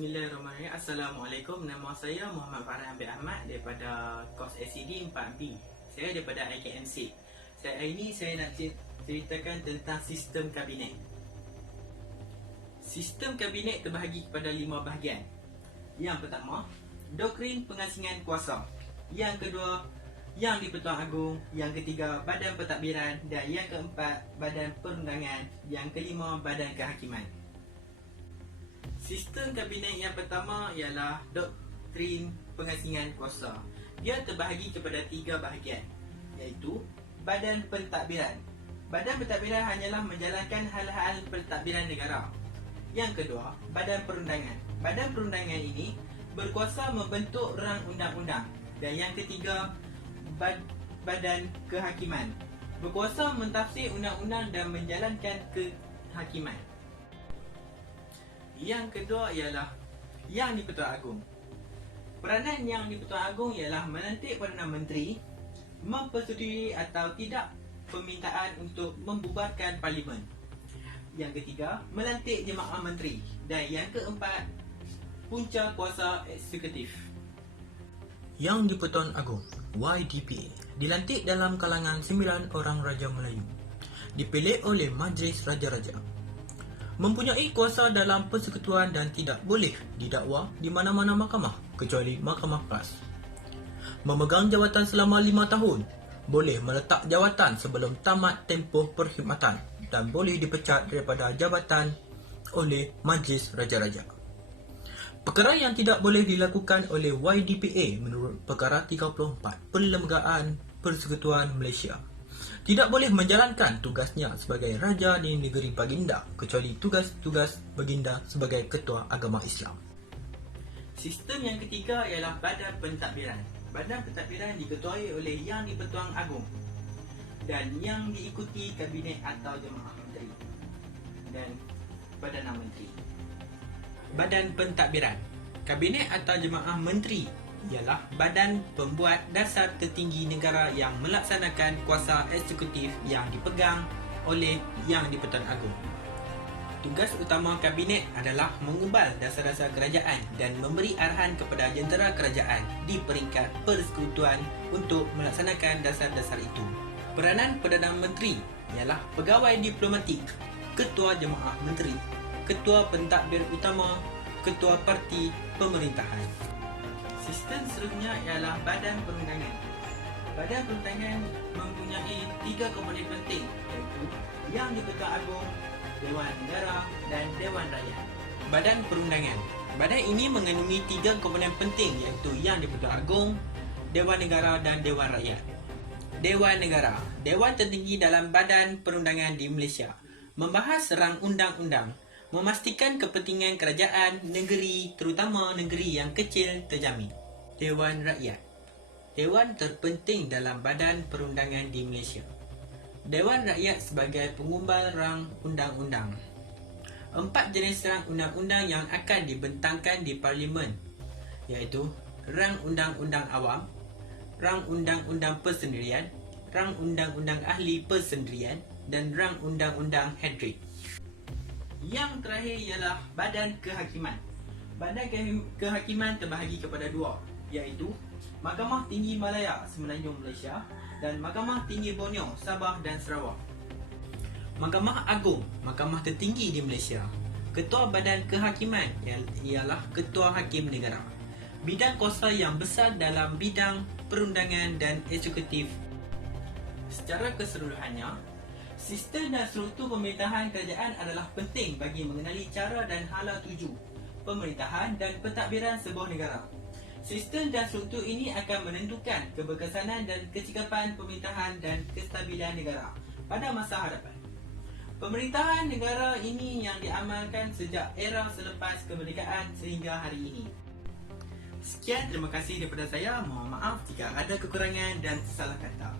Bismillahirrahmanirrahim. Assalamualaikum. Nama saya Muhammad Farhan bin Ahmad daripada kos SCD 4B. Saya daripada IKMC. Hari ini saya nak ceritakan tentang sistem kabinet. Sistem kabinet terbahagi kepada 5 bahagian. Yang pertama, doktrin pengasingan kuasa. Yang kedua, Yang di-Pertuan Agong. Yang ketiga, Badan Pentadbiran. Dan yang keempat, Badan Perundangan. Yang kelima, Badan Kehakiman. Sistem kabinet yang pertama ialah doktrin pengasingan kuasa. Dia terbahagi kepada 3 bahagian, iaitu Badan Pentadbiran. Badan Pentadbiran hanyalah menjalankan hal-hal pentadbiran negara. Yang kedua, Badan Perundangan. Badan Perundangan ini berkuasa membentuk rang undang-undang. Dan yang ketiga, Badan Kehakiman, berkuasa mentafsir undang-undang dan menjalankan kehakiman. Yang kedua ialah Yang di-Pertuan Agong. Peranan Yang di-Pertuan Agong ialah melantik Perdana Menteri, mempersetujui atau tidak permintaan untuk membubarkan Parlimen. Yang ketiga, melantik Jemaah Menteri. Dan yang keempat, punca kuasa eksekutif. Yang di-Pertuan Agong YDPA dilantik dalam kalangan 9 orang Raja Melayu, dipilih oleh Majlis Raja-Raja, mempunyai kuasa dalam persekutuan dan tidak boleh didakwa di mana-mana mahkamah kecuali Mahkamah Keras. Memegang jawatan selama 5 tahun, boleh meletak jawatan sebelum tamat tempoh perkhidmatan dan boleh dipecat daripada jabatan oleh Majlis Raja-Raja. Perkara yang tidak boleh dilakukan oleh YDPA menurut Perkara 34 Perlembagaan Persekutuan Malaysia, tidak boleh menjalankan tugasnya sebagai Raja di negeri Baginda kecuali tugas-tugas Baginda sebagai Ketua Agama Islam. Sistem yang ketiga ialah Badan Pentadbiran. Badan Pentadbiran diketuai oleh Yang di-Pertuan Agong dan yang diikuti Kabinet atau Jemaah Menteri dan Perdana Menteri. Badan Pentadbiran. Kabinet atau Jemaah Menteri ialah badan pembuat dasar tertinggi negara yang melaksanakan kuasa eksekutif yang dipegang oleh Yang di-Pertuan Agong. Tugas utama kabinet adalah mengubal dasar-dasar kerajaan dan memberi arahan kepada jentera kerajaan di peringkat persekutuan untuk melaksanakan dasar-dasar itu. Peranan Perdana Menteri ialah pegawai diplomatik, Ketua Jemaah Menteri, Ketua Pentadbir Utama, Ketua Parti Pemerintahan. Sistem seterusnya ialah Badan Perundangan. Badan Perundangan mempunyai 3 komponen penting, iaitu Yang di-Pertuan Agong, Dewan Negara dan Dewan Rakyat. Badan Perundangan. Badan ini mengandungi 3 komponen penting, iaitu Yang di-Pertuan Agong, Dewan Negara dan Dewan Rakyat. Dewan Negara, dewan tertinggi dalam badan perundangan di Malaysia, membahas rang undang-undang, memastikan kepentingan kerajaan negeri, terutama negeri yang kecil, terjamin. Dewan Rakyat, dewan terpenting dalam badan perundangan di Malaysia. Dewan Rakyat sebagai pengumbal rang undang-undang. 4 jenis rang undang-undang yang akan dibentangkan di Parlimen, iaitu rang undang-undang awam, rang undang-undang persendirian, rang undang-undang ahli persendirian dan rang undang-undang Hadrid. Yang terakhir ialah Badan Kehakiman. Badan Kehakiman terbahagi kepada 2, iaitu Mahkamah Tinggi Malaya Semenanjung Malaysia dan Mahkamah Tinggi Borneo, Sabah dan Sarawak. Mahkamah Agong, mahkamah tertinggi di Malaysia. Ketua Badan Kehakiman ialah Ketua Hakim Negara. Bidang kuasa yang besar dalam bidang perundangan dan eksekutif. Secara keseluruhannya, sistem dan struktur pemerintahan kerajaan adalah penting bagi mengenali cara dan hala tuju pemerintahan dan pentadbiran sebuah negara. Sistem dan struktur ini akan menentukan keberkesanan dan kecekapan pemerintahan dan kestabilan negara pada masa hadapan. Pemerintahan negara ini yang diamalkan sejak era selepas kemerdekaan sehingga hari ini. Sekian, terima kasih daripada saya. Mohon maaf jika ada kekurangan dan salah kata.